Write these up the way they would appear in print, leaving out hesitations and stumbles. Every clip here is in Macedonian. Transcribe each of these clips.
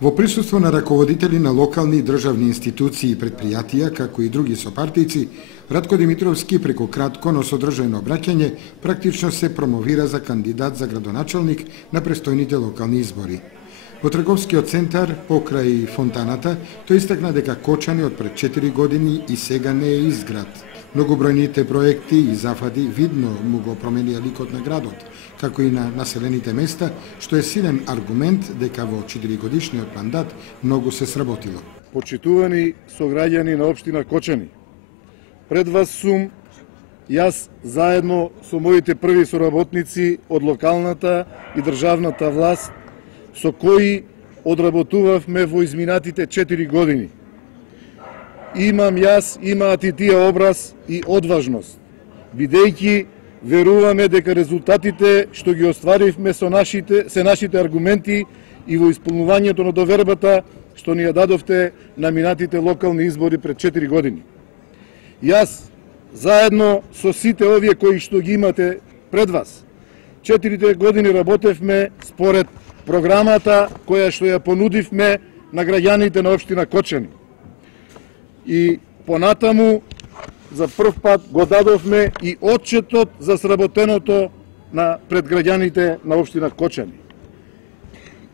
Во присуство на раководители на локални и државни институции и предпријатија, како и други сопартици, Ратко Димитровски преку кратко, но содржано обраќање практично се промовира за кандидат за градоначалник на престојните локални избори. Во трговскиот центар покрај фонтаната, тој истакна дека Кочани од пред 4 години и сега не е изград. Многобројните проекти и зафади видно му го променија ликот на градот, како и на населените места, што е силен аргумент дека во 4-годишниот мандат многу се сработило. Почитувани сограѓани на општина Кочани, пред вас сум јас заедно со моите први соработници од локалната и државната власт, со кои одработувавме во изминатите 4 години. Имам јас, имаат и тие образ и одважност, бидејќи веруваме дека резултатите што ги остваривме се нашите аргументи и во исполнувањето на довербата што ни ја дадовте на минатите локални избори пред 4 години. Јас, заедно со сите овие кои што ги имате пред вас, 4 години работевме според програмата која што ја понудивме на граѓаните на општина Кочани. И понатаму, за прв пат го дадовме и отчетот за сработеното пред граѓаните на општина Кочани.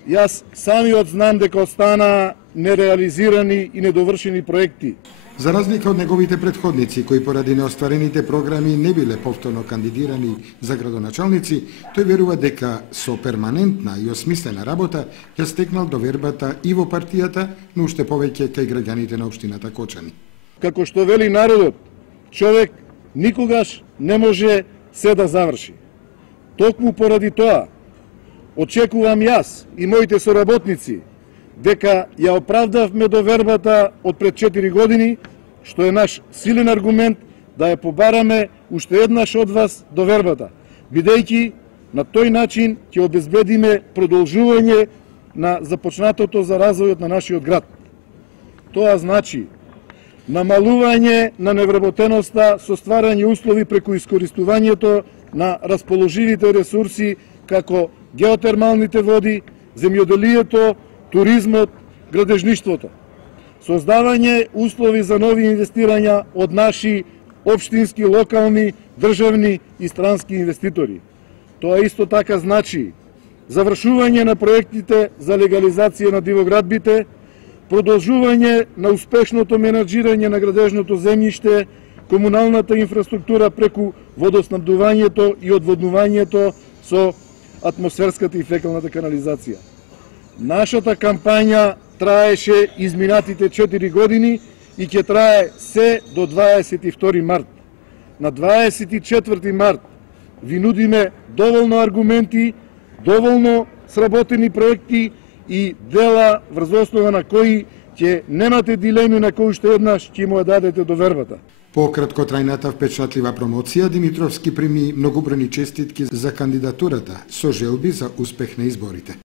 Јас самиот знам дека остана нереализирани и недовршени проекти. За разлика од неговите претходници, кои поради неостварените програми не биле повторно кандидирани за градоначалници, тој верува дека со перманентна и осмислена работа ја стекнал довербата и во партијата, но уште повеќе кај граѓаните на општината Кочани. Како што вели народот, човек никогаш не може се да заврши. Токму поради тоа, очекувам јас и моите соработници дека ја оправдавме довербата од пред 4 години, што е наш силен аргумент да ја побараме уште еднаш од вас довербата, бидејќи на тој начин ќе обезбедиме продолжување на започнатото за развојот на нашиот град. Тоа значи намалување на невработеноста со стварање услови преку искористувањето на расположивите ресурси како геотермалните води, земјоделието, туризмот, градежништвото. Создавање услови за нови инвестирања од наши општински, локални, државни и странски инвеститори. Тоа исто така значи завршување на проектите за легализација на дивоградбите, продолжување на успешното менаџирање на градежното земјиште, комуналната инфраструктура преку водоснабдувањето и одводнувањето со атмосферската и фекалната канализација. Нашата кампања траеше изминатите 4 години и ќе трае се до 22 март. На 24 март ви нудиме доволно аргументи, доволно сработени проекти и дела врз основа на кои ќе немате дилеми на кој што еднаш ќе му ја дадете довербата. По краткотрајната впечатлива промоција, Димитровски прими многобројни честитки за кандидатурата со желби за успех на изборите.